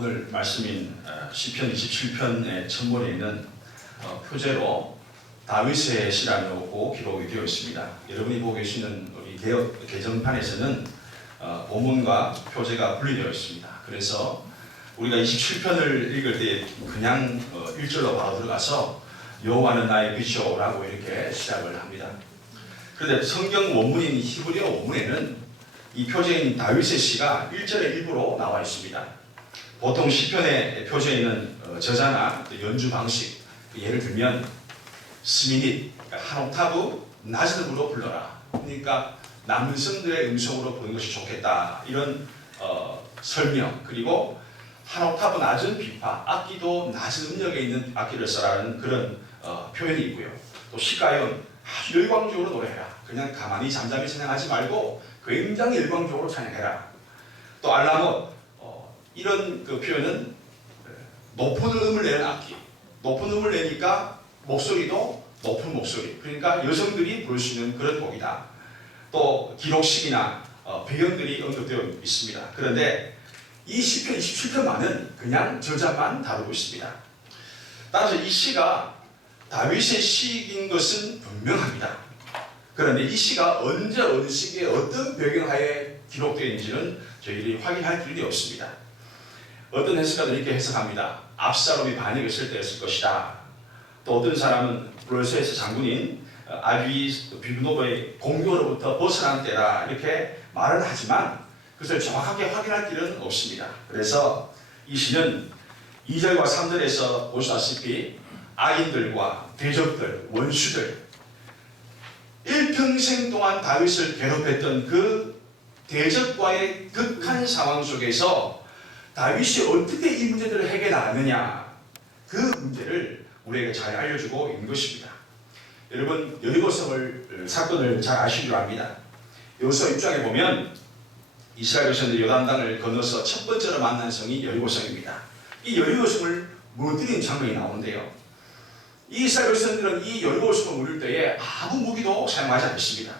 오늘 말씀인 시편 27편의 첫문에 있는 표제로 다윗의 시라고 기록이 되어 있습니다. 여러분이 보고 계시는 우리 개역 개정판에서는 본문과 표제가 분리되어 있습니다. 그래서 우리가 27편을 읽을 때 그냥 1절로 바로 들어가서 여호와는 나의 빛이요라고 이렇게 시작을 합니다. 그런데 성경 원문인 히브리어 원문에는 이 표제인 다윗의 시가 1절의 일부로 나와 있습니다. 보통 시편의 표제에는 저자나 연주 방식, 예를 들면 스미닛, 한 옥타브 낮은 음으로 불러라. 그러니까 남성들의 음성으로 부르는 것이 좋겠다. 이런 설명, 그리고 한 옥타브 낮은 비파, 악기도 낮은 음역에 있는 악기를 써라는 그런 표현이 있고요. 또 시가연, 아주 열광적으로 노래해라. 그냥 가만히 잠잠히 찬양하지 말고 굉장히 열광적으로 찬양해라. 또 알라못, 이런 그 표현은 높은 음을 내는 악기, 높은 음을 내니까 목소리도 높은 목소리, 그러니까 여성들이 부를 수 있는 그런 곡이다. 또 기록식이나 배경들이 언급되어 있습니다. 그런데 이 시편 27편만은 그냥 저자만 다루고 있습니다. 따라서 이 시가 다윗의 시인 것은 분명합니다. 그런데 이 시가 언제 어느 시기에 어떤 배경하에 기록되어 있는지는 저희들이 확인할 길이 없습니다. 어떤 해석가들은 이렇게 해석합니다. 압살롬이 반역했을 때였을 것이다. 또 어떤 사람은 브롤스에서 장군인 아비 비브노브의 공격으로부터 벗어난 때다. 이렇게 말은 하지만 그것을 정확하게 확인할 길은 없습니다. 그래서 이 시는 2절과 3절에서 보시다시피 악인들과 대적들, 원수들, 일평생 동안 다윗을 괴롭혔던 그 대적과의 극한 상황 속에서 다윗이 어떻게 이 문제들을 해결해 나가느냐, 그 문제를 우리에게 잘 알려주고 있는 것입니다. 여러분, 여리고 사건을 잘 아시기로 합니다. 여호수아 6장에 보면 이스라엘 백성들이 요단강을 건너서 첫 번째로 만난 성이 여리고성입니다. 이 여리고성을 무너뜨린 장면이 나오는데요. 이 이스라엘 백성들은 이 여리고성을 무릴 때에 아무 무기도 사용하지 않습니다.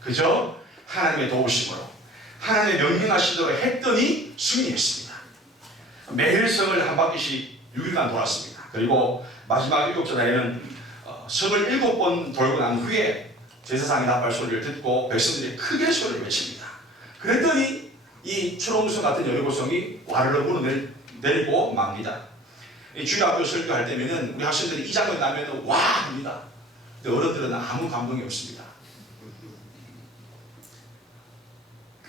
그저 하나님의 도우심으로, 하나님의 명령하신 대로 했더니 승리했습니다. 매일 성을 한 바퀴씩 6일간 돌았습니다. 그리고 마지막 7절에는 성을 7번 돌고 난 후에 제사장의 나팔 소리를 듣고 백성들이 크게 소리를 외칩니다. 그랬더니 이 초롱성 같은 여리고성이 와르르 무너내리고 맙니다. 주일학교 설교할 때면은 우리 학생들이 이 장면 나면 와 합니다. 근데 어른들은 아무 감동이 없습니다.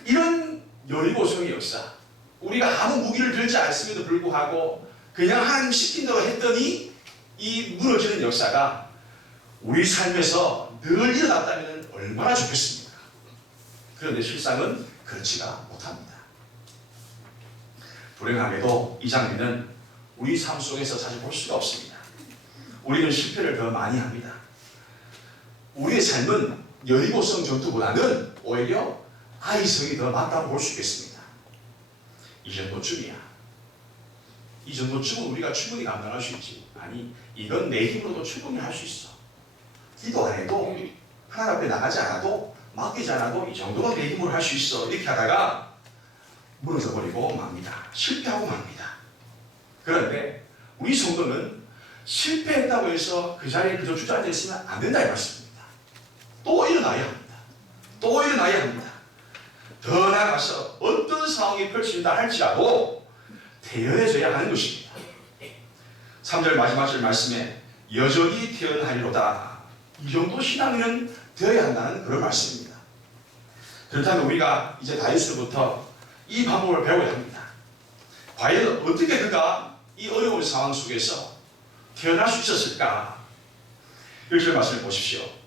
이런 여리고성의 역사, 우리가 아무 무기를 들지 않았음에도 불구하고 그냥 하나님 시킨 대로 했더니 이 무너지는 역사가 우리 삶에서 늘 일어났다면 얼마나 좋겠습니까? 그런데 실상은 그렇지가 못합니다. 불행하게도 이 장면은 우리 삶 속에서 사실 볼 수가 없습니다. 우리는 실패를 더 많이 합니다. 우리의 삶은 여리고성 전투보다는 오히려 아이성이 더 맞다고 볼 수 있겠습니다. 이 정도쯤이야. 이 정도쯤은 우리가 충분히 감당할 수 있지. 아니, 이건 내 힘으로도 충분히 할 수 있어. 기도 안 해도, 하나님 앞에 나가지 않아도, 맡기지 않아도 이 정도는 내 힘으로 할 수 있어. 이렇게 하다가 무너져 버리고 맙니다. 실패하고 맙니다. 그런데 우리 성도는 실패했다고 해서 그 자리에 그저 주저앉아 있으면 안 된다 이 말씀입니다. 또 일어나야 합니다. 또 일어나야 합니다. 더 나아가서 어떤 상황이 펼쳐진다 할지라도 태어나져야 하는 것입니다. 3절 마지막 절 말씀에 여전히 태어나리로다. 이 정도 신앙은 되어야 한다는 그런 말씀입니다. 그렇다면 우리가 이제 다윗으로부터 이 방법을 배워야 합니다. 과연 어떻게 그가 이 어려운 상황 속에서 태어날 수 있었을까? 1절 말씀을 보십시오.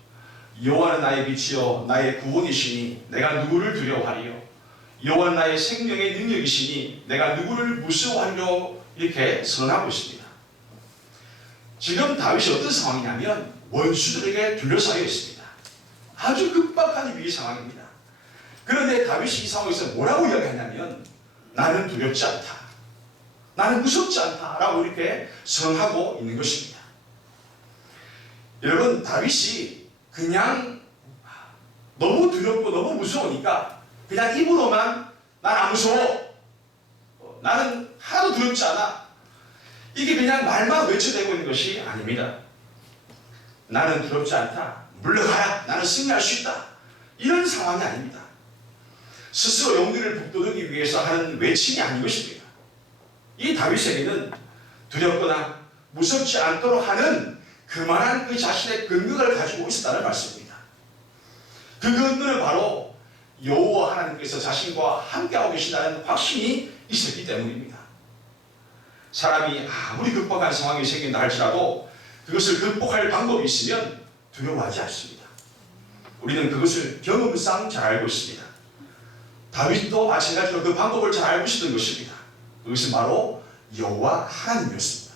여호와는 나의 빛이요 나의 구원이시니 내가 누구를 두려워하리요. 여호와는 나의 생명의 능력이시니 내가 누구를 무서워하리요. 이렇게 선언하고 있습니다. 지금 다윗이 어떤 상황이냐면 원수들에게 둘러싸여 있습니다. 아주 급박한 위기 상황입니다. 그런데 다윗이 이 상황에서 뭐라고 이야기하냐면 나는 두렵지 않다. 나는 무섭지 않다. 라고 이렇게 선언하고 있는 것입니다. 여러분, 다윗이 그냥 너무 두렵고 너무 무서우니까 그냥 입으로만 난 안 무서워. 나는 하나도 두렵지 않아. 이게 그냥 말만 외쳐대고 있는 것이 아닙니다. 나는 두렵지 않다. 물러가라. 나는 승리할 수 있다. 이런 상황이 아닙니다. 스스로 용기를 북돋우기 위해서 하는 외침이 아닌 것입니다. 이 다윗에게는 두렵거나 무섭지 않도록 하는 그만한 그 자신의 근거를 가지고 있었다는 말씀입니다. 그 근거는 바로 여호와 하나님께서 자신과 함께하고 계신다는 확신이 있었기 때문입니다. 사람이 아무리 극박한 상황이 생긴다 할지라도 그것을 극복할 방법이 있으면 두려워하지 않습니다. 우리는 그것을 경험상 잘 알고 있습니다. 다윗도 마찬가지로 그 방법을 잘 알고 있었던 것입니다. 그것은 바로 여호와 하나님이었습니다.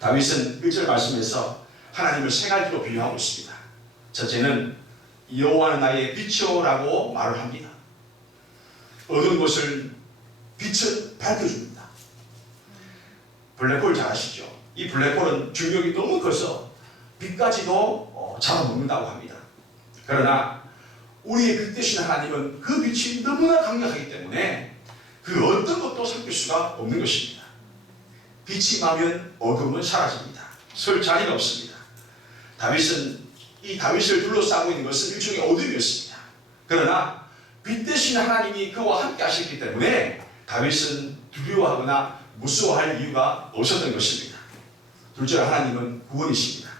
다윗은 1절 말씀에서 하나님을 세 가지로 비유하고 있습니다. 첫째는 여호와는 나의 빛이요라고 말을 합니다. 어두운 곳을 빛은 밝혀줍니다. 블랙홀 잘 아시죠? 이 블랙홀은 중력이 너무 커서 빛까지도 잡아먹는다고 합니다. 그러나 우리의 빛 되신 하나님은 그 빛이 너무나 강력하기 때문에 그 어떤 것도 삼킬 수가 없는 것입니다. 빛이 임하면 어둠은 사라집니다. 설 자리가 없습니다. 이 다윗을 둘러싸고 있는 것은 일종의 어둠이었습니다. 그러나 빛 되신 하나님이 그와 함께 하셨기 때문에 다윗은 두려워하거나 무서워할 이유가 없었던 것입니다. 둘째로 하나님은 구원이십니다.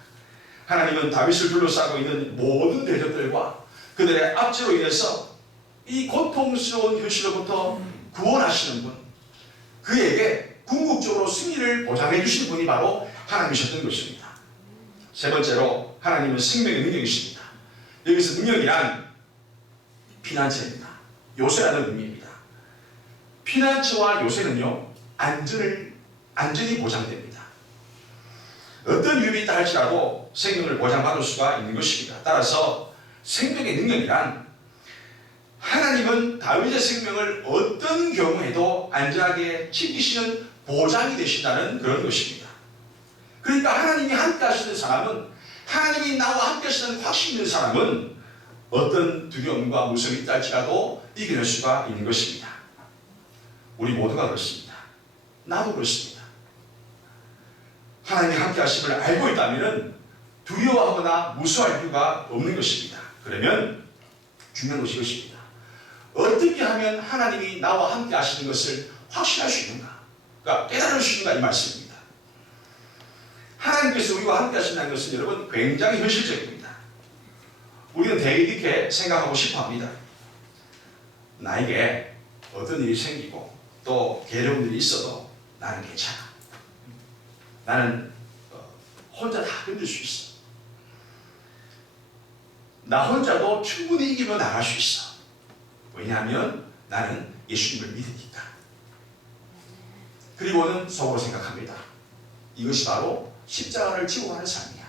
하나님은 다윗을 둘러싸고 있는 모든 대적들과 그들의 압제로 인해서 이 고통스러운 현실로부터 구원하시는 분, 그에게 궁극적으로 승리를 보장해 주시는 분이 바로 하나님이셨던 것입니다. 세 번째로 하나님은 생명의 능력이십니다. 여기서 능력이란 피난처입니다. 요새라는 의미입니다. 피난처와 요새는요, 안전이 보장됩니다. 어떤 위험이 있다 할지라도 생명을 보장받을 수가 있는 것입니다. 따라서 생명의 능력이란 하나님은 다윗의 생명을 어떤 경우에도 안전하게 지키시는 보장이 되신다는 그런 것입니다. 그러니까 하나님이 함께 하시는 사람은, 하나님이 나와 함께 하시는 확신 있는 사람은 어떤 두려움과 무서움이 있다 할지라도 이겨낼 수가 있는 것입니다. 우리 모두가 그렇습니다. 나도 그렇습니다. 하나님이 함께 하심을 알고 있다면 두려워하거나 무서워할 이유가 없는 것입니다. 그러면 중요한 것이 이것입니다. 어떻게 하면 하나님이 나와 함께 하시는 것을 확신할 수 있는가? 그러니까 깨달을 수 있는가 이 말씀입니다. 하나님께서 우리와 함께 하신다는 것은 여러분 굉장히 현실적입니다. 우리는 대개 이렇게 생각하고 싶어 합니다. 나에게 어떤 일이 생기고 또 괴로운 일이 있어도 나는 괜찮아. 나는 혼자 다 견딜 수 있어. 나 혼자도 충분히 이기며 나갈 수 있어. 왜냐하면 나는 예수님을 믿으니까. 그리고는 속으로 생각합니다. 이것이 바로 십자가를 지고 가는 삶이야.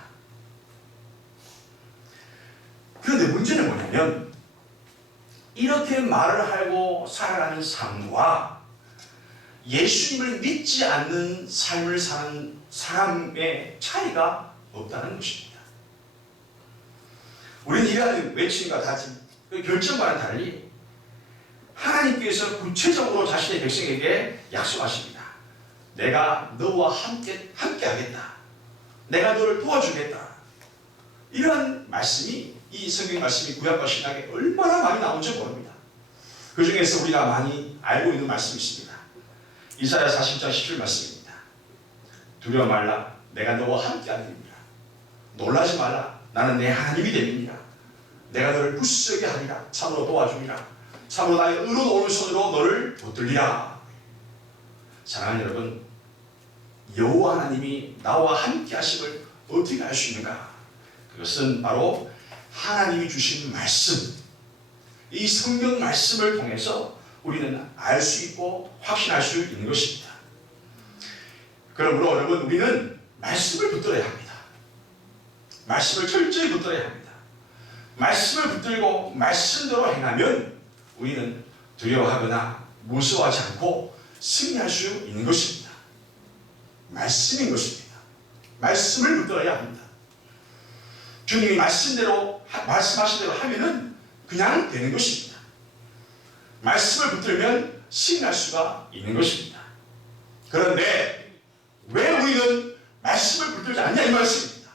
그런데 문제는 뭐냐면 이렇게 말을 하고 살아가는 삶과 예수님을 믿지 않는 삶을 사는 사람의 차이가 없다는 것입니다. 우리는 이러한 외침과 다짐, 그 결정과는 달리 하나님께서 구체적으로 자신의 백성에게 약속하십니다. 내가 너와 함께 하겠다. 내가 너를 도와주겠다. 이러한 말씀이, 이 성경 말씀이 구약과 신약에 얼마나 많이 나온지 모릅니다. 그 중에서 우리가 많이 알고 있는 말씀이 있습니다. 이사야 40장 17 말씀입니다. 두려워 말라. 내가 너와 함께 하리라. 놀라지 말라. 나는 내 하나님이 됨이니라. 내가 너를 굳세게 하리라. 참으로 도와주리라. 참으로 나의 의로운 오른손으로 너를 붙들리라. 사랑하는 여러분, 여호와 하나님이 나와 함께 하심을 어떻게 알 수 있는가? 그것은 바로 하나님이 주신 말씀, 이 성경 말씀을 통해서 우리는 알 수 있고 확신할 수 있는 것입니다. 그러므로 여러분, 우리는 말씀을 붙들어야 합니다. 말씀을 철저히 붙들어야 합니다. 말씀을 붙들고 말씀대로 행하면 우리는 두려워하거나 무서워하지 않고 승리할 수 있는 것입니다. 말씀인 것입니다. 말씀을 붙들어야 합니다. 주님이 말씀하신 대로 하면은 그냥 되는 것입니다. 말씀을 붙들면 승리할 수가 있는 것입니다. 그런데 왜 우리는 말씀을 붙들지 않냐 이 말씀입니다.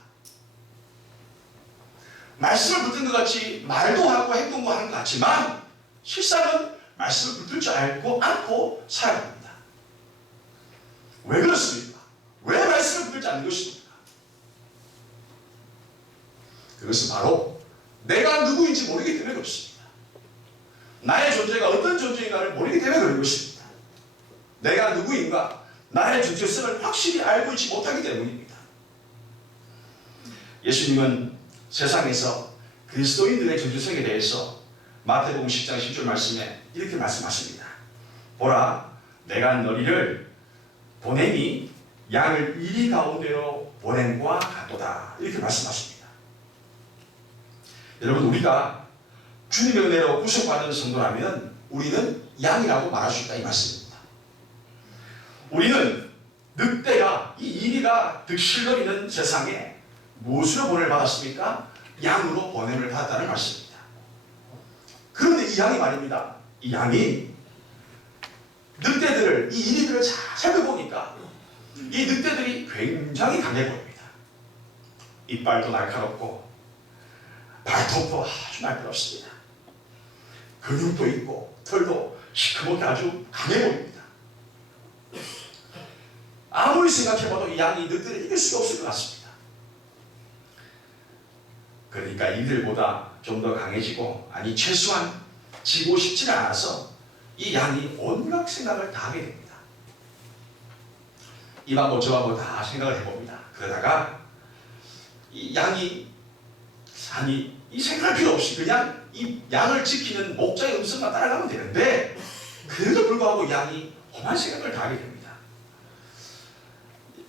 말씀을 붙든 것 같이 말도 하고 행동도 하는 것 같지만 실상은 말씀을 붙들 줄 알고 않고 살아갑니다. 왜 그렇습니까? 왜 말씀을 붙들지 않는 것입니까? 그것은 바로 내가 누구인지 모르기 때문에 그렇습니다. 나의 존재가 어떤 존재인가를 모르기 때문에 그런 것입니다. 내가 누구인가, 나의 정체성을 확실히 알고 있지 못하기 때문입니다. 예수님은 세상에서 그리스도인들의 정체성에 대해서 마태복음 10장 10절 말씀에 이렇게 말씀하십니다. 보라, 내가 너희를 보냄이 양을 이리 가운데로 보냄과 같도다. 이렇게 말씀하십니다. 여러분, 우리가 주님의 은혜로 구속받은 성도라면 우리는 양이라고 말할 수 있다 이 말씀입니다. 우리는 늑대가 이 이리가 득실거리는 세상에 무엇으로 보냄을 받았습니까? 양으로 보냄을 받았다는 말씀입니다. 그런데 이 양이 말입니다. 이 양이 늑대들을, 이 이리들을 잘 살펴보니까 이 늑대들이 굉장히 강해 보입니다. 이빨도 날카롭고 발톱도 아주 날카롭습니다. 근육도 있고 털도 시커멓게 아주 강해 보입니다. 아무리 생각해봐도 이 양이 늑대를 이길 수가 없을 것 같습니다. 그러니까 이들보다 좀 더 강해지고, 아니 최소한 지고 싶지는 않아서 이 양이 온갖 생각을 다 하게 됩니다. 이하고 저하고 다 생각을 해봅니다. 그러다가 이 양이 아니 이 생각할 필요 없이 그냥 이 양을 지키는 목자의 음성만 따라가면 되는데, 그래도 불구하고 양이 험한 생각을 다 하게 됩니다.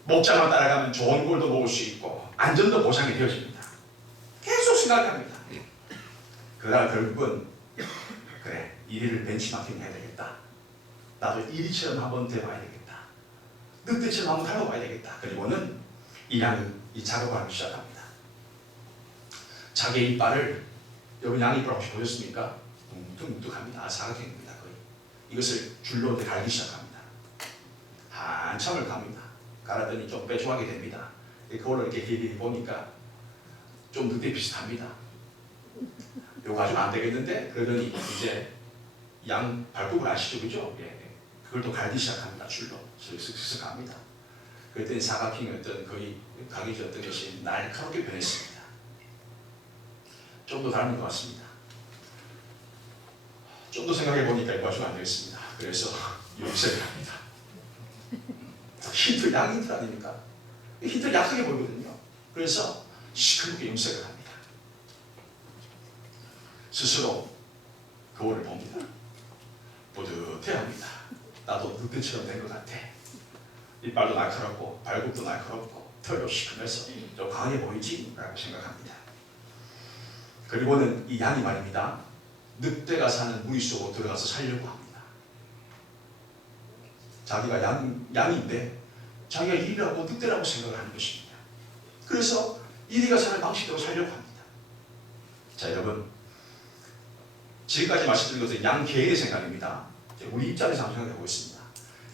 목자만 따라가면 좋은 꼴도 먹을 수 있고 안전도 보장이 되어집니다. 계속 생각합니다. 그러다 결국은 그래, 이리를 벤치마킹 해야 되겠다. 나도 이리처럼 한번 돼봐야 되겠다. 늑대처럼 한번 닮아봐야 되겠다. 그리고는 이 양이 이 작업을 하기 시작합니다. 자기의 이빨을, 여러분 양 이빨 혹시 보셨습니까? 뭉툭뭉툭합니다. 사각형입니다. 거의. 이것을 줄로 갈기 시작합니다. 한참을 갑니다. 갈았더니 좀 빼줘하게 됩니다. 그걸로 이렇게 길게 보니까 좀 늑대 비슷합니다. 이거 가지고 안 되겠는데? 그러더니 이제 양 발굽을 아시죠? 그죠? 예. 그걸 또 갈기 시작합니다. 줄로. 슥슥슥 갑니다. 그랬더니 사각형이었던 거의 각이었던 것이 날카롭게 변했습니다. 좀 더 닮은 것 같습니다. 좀 더 생각해 보니까 이거 가지고 안 되겠습니다. 그래서 염색을 합니다. 힌트, 양 힌트 아닙니까? 힌트 약하게 보이거든요. 그래서 시커멓게 염색을 합니다. 스스로 거울을 봅니다. 뿌듯해합니다. 나도 늑대처럼 된 것 같아. 이빨도 날카롭고 발굽도 날카롭고 털도 시커매서 좀 강해 보이지? 라고 생각합니다. 그리고는 이 양이 말입니다. 늑대가 사는 무리 속으로 들어가서 살려고 합니다. 자기가 양인데 자기가 이리라고 늑대라고 생각을 하는 것입니다. 그래서 이리가 사는 방식대로 살려고 합니다. 자, 여러분, 지금까지 말씀드린 것은 양 개인의 생각입니다. 우리 입장에서 한번 생각해 보겠습니다.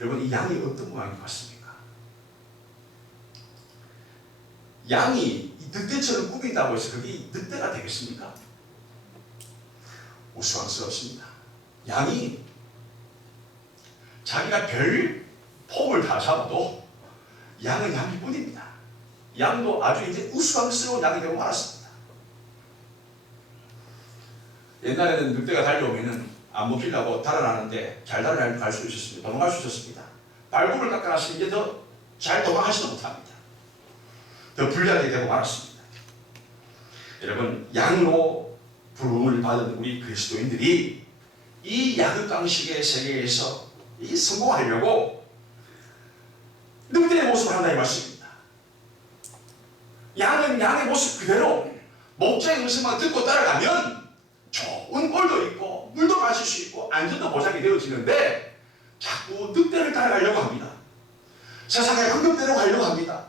여러분, 이 양이 어떤 모양인 것 같습니까? 양이 이 늑대처럼 꾸민다고 해서 그게 늑대가 되겠습니까? 우스꽝스럽습니다. 양이 자기가 별 폼을 다 잡아도 양은 양일 뿐입니다. 양도 아주 이제 우스꽝스러운 양이 되고 말았습니다. 옛날에는 늑대가 달려오면은 안 먹히려고 달아나는데 잘 달아날 수 있었습니다. 도망갈 수 있었습니다. 발굽을 깎아놨으니 이제 더 잘 도망하지도 못합니다. 더 불리하게 되고 말았습니다. 여러분, 양으로 부름을 받은 우리 그리스도인들이 이 양육강식의 세계에서 이 성공하려고 늑대의 모습을 한다 이 말씀입니다. 양은 양의 모습 그대로 목자의 음성만 듣고 따라가면 좋은 꼴도 있고 물도 마실 수 있고 안전도 보장이 되어지는데 자꾸 늑대를 따라가려고 합니다. 세상의 방법대로 가려고 합니다.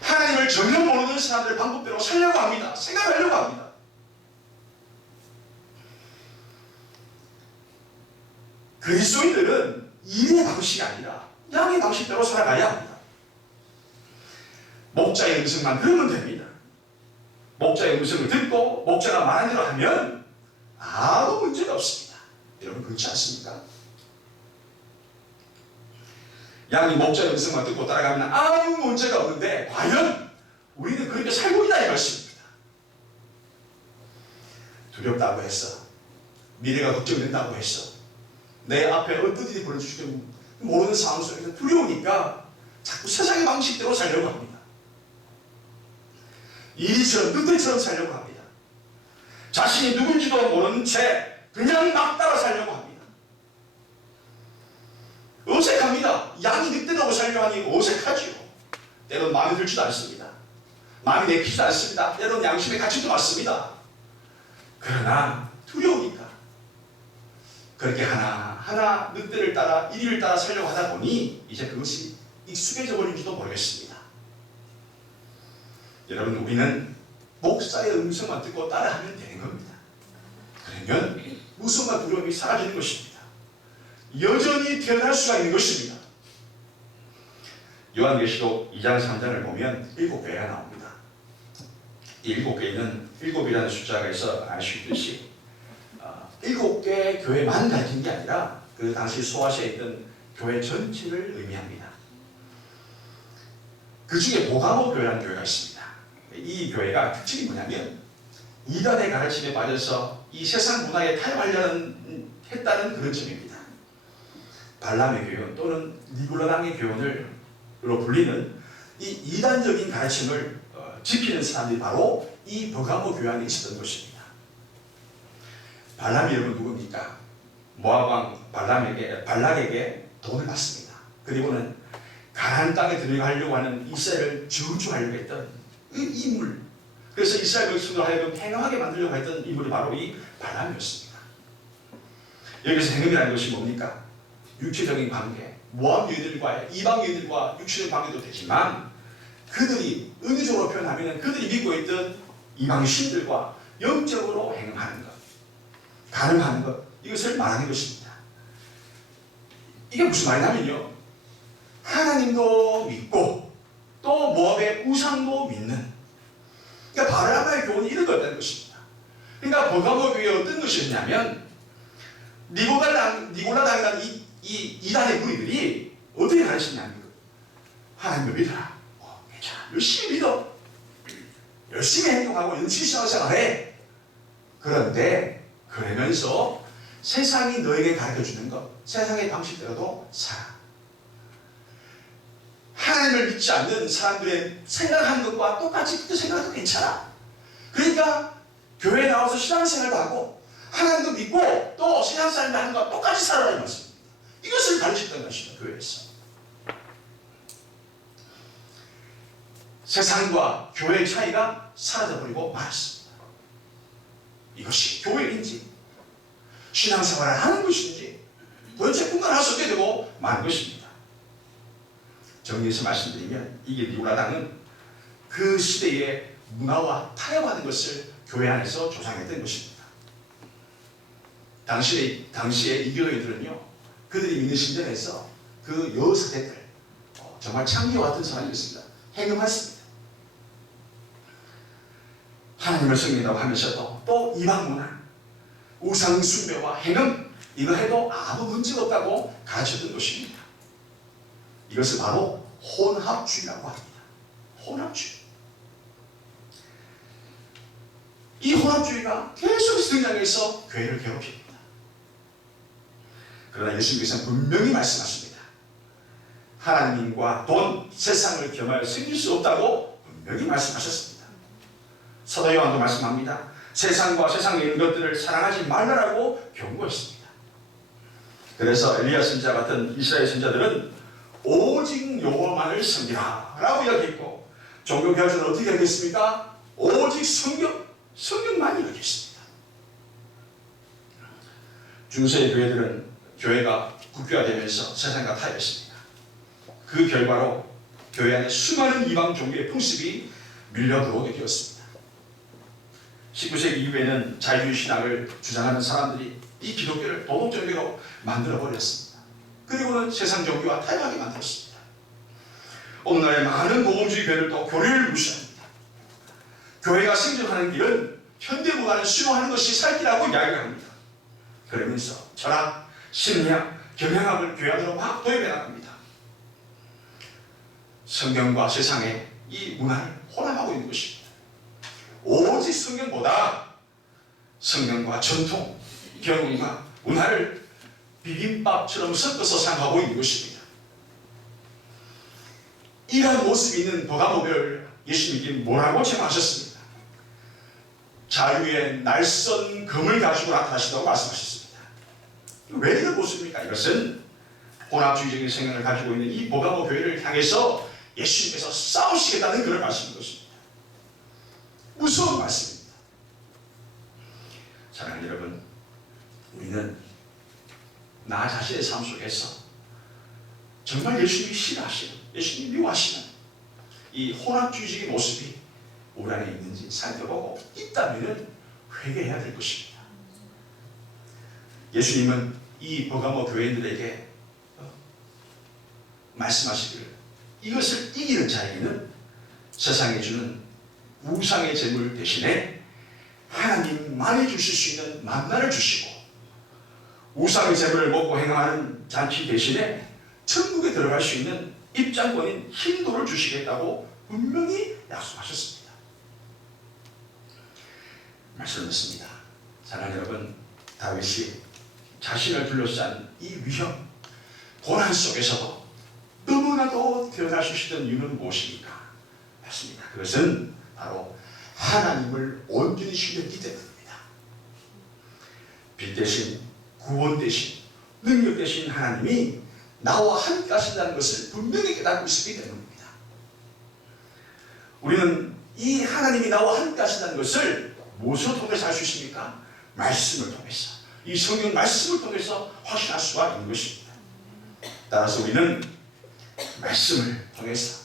하나님을 전혀 모르는 사람들의 방법대로 살려고 합니다. 생각하려고 합니다. 그리스도인들은 일의 방식이 아니라 양의 방식대로 살아가야 합니다. 목자의 음성만 들으면 됩니다. 목자의 음성을 듣고 목자가 말한 대로 하면 아무 문제가 없습니다. 여러분 그렇지 않습니까? 양이 목자의 음성만 듣고 따라가면 아무 문제가 없는데 과연 우리는 그렇게 살고 있나 이것입니다. 두렵다고 해서 미래가 걱정된다고 해서 내 앞에 어떤 일이 벌어질지 모르는 상황 속에서 두려우니까 자꾸 세상의 방식대로 살려고 합니다. 이리처럼 늑대처럼 살려고 합니다. 자신이 누군지도 모르는 채 그냥 막 따라 살려고 합니다. 어색합니다. 양이 늑대라고 살려고 하니 어색하지요. 때론 마음에 들지도 않습니다. 마음이 내키지도 않습니다. 때론 양심의 가치도 맞습니다. 그러나 두려우니까 그렇게 하나하나 늑대를 따라 이리를 따라 살려고 하다 보니 이제 그것이 익숙해져 버린지도 모르겠습니다. 여러분 우리는 목사의 음성만 듣고 따라하면 되는 겁니다. 그러면 무서움과 두려움이 사라지는 것입니다. 여전히 태어날 수가 있는 것입니다. 요한계시록 2장 3장을 보면 7교회가 나옵니다. 이 7개는 7이라는 숫자가 있어 아시듯이 7개 교회만 가진 게 아니라 그 당시 소아시아에 있던 교회 전체를 의미합니다. 그 중에 보가모 교회라는 교회가 있습니다. 이 교회가 특징이 뭐냐면 이단의 가르침에 빠져서 이 세상 문화에 타협하려는 했다는 그런 점입니다. 발람의 교훈 또는 니골라당의 교훈으로 불리는 이 이단적인 가르침을 지키는 사람들이 바로 이 버가모 교회 안에 있었던 것입니다. 발람이 여러분 누굽니까? 모압 왕 발락에게 돈을 받습니다. 그리고는 가나안 땅에 들어가려고 하는 이스라엘을 저주하려고 했던 이 인물, 그래서 이스라엘 백성으로 하여금 행함하게 만들려고 했던 인물이 바로 이 발람이었습니다. 여기서 행음이라는 것이 뭡니까? 육체적인 관계, 모압 여인들과의 이방 여인들과 육체적 관계도 되지만 그들이 은유적으로 표현하면 그들이 믿고 있던 이방 신들과 영적으로 행함하는 것, 가늠하는 것, 이것을 말하는 것입니다. 이게 무슨 말이냐면요, 하나님도 믿고 또 모압의 우상도 믿는, 그러니까 발람의 교훈이 이런 거였다는 것입니다. 그러니까 버가모 교회에 어떤 것이었냐면 니골라당이라는 이 이단의 무리들이 어떻게 가르치냐면 하나님을 믿어라. 괜찮아. 열심히 믿어. 열심히 행동하고 열심히 신앙생활해. 그런데 그러면서 세상이 너에게 가르쳐주는 것, 세상의 방식대로도 살아. 하나님을 믿지 않는 사람들의 생각하는 것과 똑같이 그 생각도 괜찮아. 그러니까 교회에 나와서 신앙생활도 하고 하나님도 믿고 또 신앙생활을 하는 것과 똑같이 살아라 이 말씀입니다. 이것을 가르쳤던 것입니다. 교회에서. 세상과 교회의 차이가 사라져버리고 말았습니다. 이것이 교회인지 신앙생활을 하는 것인지 도대체 분간할 수 없게 되고 마는 것입니다. 정리해서 말씀드리면 이게 니골라당은 그 시대의 문화와 타협하는 것을 교회 안에서 조장했던 것입니다. 당시에 이교도인들은요, 그들이 믿는 신전에서 그 여사대들 정말 창기와 같은 사람이었습니다. 행음했습니다. 하나님을 섬긴다고 하면서도 또 이방 문화, 우상 숭배와 행음, 이거 해도 아무 문제가 없다고 가르쳤던 것입니다. 이것을 바로 혼합주의라고 합니다. 혼합주의. 이 혼합주의가 계속 등장해서 교회를 괴롭힙니다. 그러나 예수님께서는 분명히 말씀하십니다. 하나님과 돈, 세상을 겸하여 섬길 수 없다고 분명히 말씀하셨습니다. 사도 요한도 말씀합니다. 세상과 세상에 있는 것들을 사랑하지 말라라고 경고했습니다. 그래서 엘리야 선지자 같은 이스라엘 선지자들은 오직 여호와만을 섬기라 라고 이야기했고, 종교개혁자는 어떻게 하겠습니까? 오직 성경만 이야기했습니다. 중세의 교회가 국교화되면서 세상과 타협했습니다. 그 결과로 교회 안에 수많은 이방 종교의 풍습이 밀려 들어오게 되었습니다. 19세기 이후에는 자유주의 신학을 주장하는 사람들이 이 기독교를 도덕적으로 만들어버렸습니다. 그리고는 세상 종교와 타협하게 만들었습니다. 오늘날의 많은 복음주의 교회를 또 교리를 무시합니다. 교회가 생존하는 길은 현대문화를 수용하는 것이 살 길이라고 이야기를 합니다. 그러면서 철학, 심리학, 경영학을 교회 안으로 막 도입해 나갑니다. 성경과 세상의 이 문화를 혼합하고 있는 것입니다. 오직 성경보다 성경과 전통, 경험과 문화를 비빔밥처럼 섞어서 생각하고 있는 것입니다. 이러한 모습이 있는 버가모교를 예수님이 뭐라고 제목하셨습니까? 자유의 날선 검을 가지고 나타나시다고 말씀하셨습니다. 왜 이런 모습입니까? 이것은 혼합주의적인 성향을 가지고 있는 이 버가모 교회를 향해서 예수님께서 싸우시겠다는 그런 말씀인 것입니다. 무서운 말씀입니다. 사랑하는 여러분, 우리는 나 자신의 삶 속에서 정말 예수님이 싫어하시는, 예수님이 미워하시는 이 혼합주의적인 모습이 우리 안에 있는지 살펴보고 있다면 회개해야 될 것입니다. 예수님은 이 버가모 교회인들에게 말씀하시기를 이것을 이기는 자에게는 세상에 주는 우상의 제물 대신에 하나님만이 주실 수 있는 만나를 주시고 우상의 제물을 먹고 행하는 잔치 대신에 천국에 들어갈 수 있는 입장권인 힌도를 주시겠다고 분명히 약속하셨습니다. 말씀을 듣습니다. 사랑하는 여러분, 다윗이 자신을 둘러싼 이 위험, 고난 속에서도 너무나도 태어날 수 있었던 이유는 무엇입니까? 맞습니다. 그것은 바로 하나님을 온전히 신뢰했기 때문입니다. 빛 대신, 구원 대신, 능력 대신 하나님이 나와 함께 하신다는 것을 분명히 깨닫고 있었기 때문입니다. 우리는 이 하나님이 나와 함께 하신다는 것을 무엇을 통해서 알 수 있습니까? 말씀을 통해서, 이 성경 말씀을 통해서 확신할 수가 있는 것입니다. 따라서 우리는 말씀을 통해서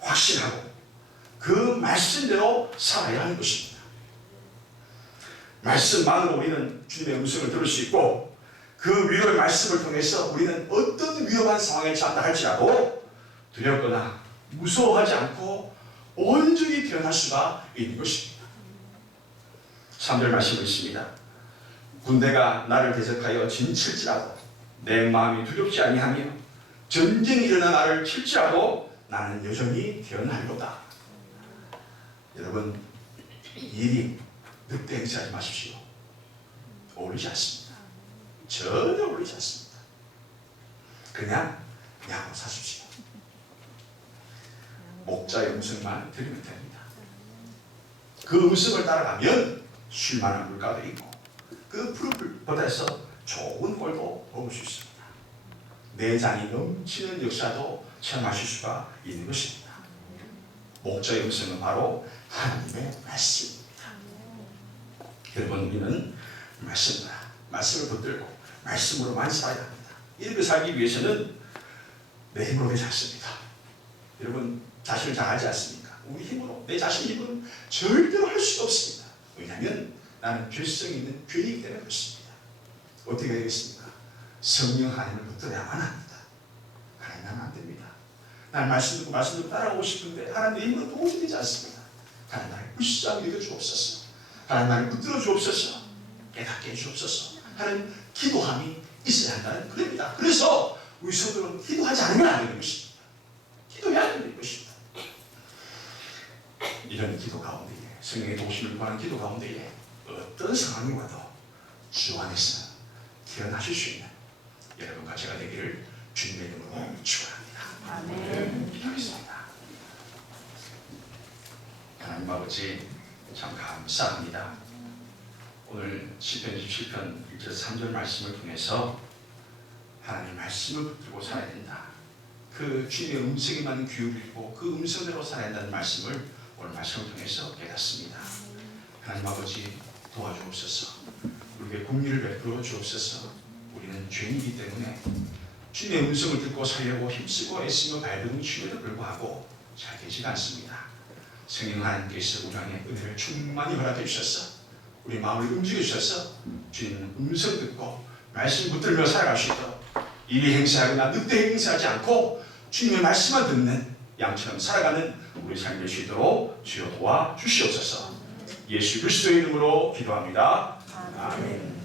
확신하고 그 말씀대로 살아야 하는 것입니다. 말씀만으로 우리는 주님의 음성을 들을 수 있고 그 위로의 말씀을 통해서 우리는 어떤 위험한 상황에 처한다 할지라도 두렵거나 무서워하지 않고 온전히 태어날 수가 있는 것입니다. 3절 말씀이 있습니다. 군대가 나를 대적하여 진칠지라도 내 마음이 두렵지 아니하며 전쟁이 일어나 나를 칠지라도 나는 여전히 태어나리로다. 여러분, 일이 늑대 행세하지 마십시오. 어울리지 않습니다. 전혀 어울리지 않습니다. 그냥 사십시오. 목자의 음성만 들으면 됩니다. 그 음성을 따라가면 쉴만한 물가도 있고 그 푸른 바다에서 좋은 꼴도 먹을 수 있습니다. 내장이 넘치는 역사도 체험하실 수가 있는 것입니다. 목자의 음성은 바로 하나님의 말씀입니다. 여러분, 우리는 말씀을 붙들고 말씀으로만 살아야 합니다. 이렇게 살기 위해서는 내 힘으로 되지 않습니다. 여러분, 자신을 잘 알지 않습니까? 우리 힘으로, 내 자신 힘으로는 절대로 할 수가 없습니다. 왜냐하면 나는 죄성이 있는 죄이기 때문에 그렇습니다. 어떻게 되겠습니까? 성령 하나님을 붙들어야만 합니다. 하나님 하면 안 됩니다. 나는 말씀 듣고 따라오고 싶은데 하나님의 힘으로 도저히 되지 않습니다. 하나님 나를 불쌍히 여겨 주옵소서. 하나님 나를 붙들어 주옵소서. 깨닫게 해 주옵소서. 하나님 기도함이 있어야 한다는 그럽니다. 그래서 우리 성도는 기도하지 않으면 안 되는 것입니다. 기도해야 되는 것입니다. 이런 기도 가운데에, 성령의 도심을 구하는 기도 가운데에 어떤 상황이 와도 주 안에서 태어나실 수 있는 여러분과 제가 되기를 주님의 이름으로 축원합니다. 아멘. 기도하겠습니다. 하나님 아버지, 참 감사합니다. 오늘 시편 27편 1절 3절 말씀을 통해서 하나님의 말씀을 붙들고 살아야 된다. 그 주님의 음성에 맞는 귀를 잃고 그 음성대로 살아야 한다는 말씀을 오늘 말씀을 통해서 깨닫습니다. 하나님 아버지, 도와주옵소서. 우리에게 긍휼을 베풀어 주옵소서. 우리는 죄인이기 때문에 주님의 음성을 듣고 살려고 힘쓰고 애쓰며 발버둥 치면도 불구하고 잘 되지가 않습니다. 성령 하나님께서 우리 안에 은혜를 충만히 허락해 주셔서 우리 마음을 움직여 주셔서 주님 음성 듣고 말씀 붙들며 살아갈 수 있도록 일이 행세하거나 늑대 행세하지 않고 주님의 말씀만 듣는 양처럼 살아가는 우리 삶이 될 수 있도록 주여 도와주시옵소서. 예수 그리스도의 이름으로 기도합니다. 아멘.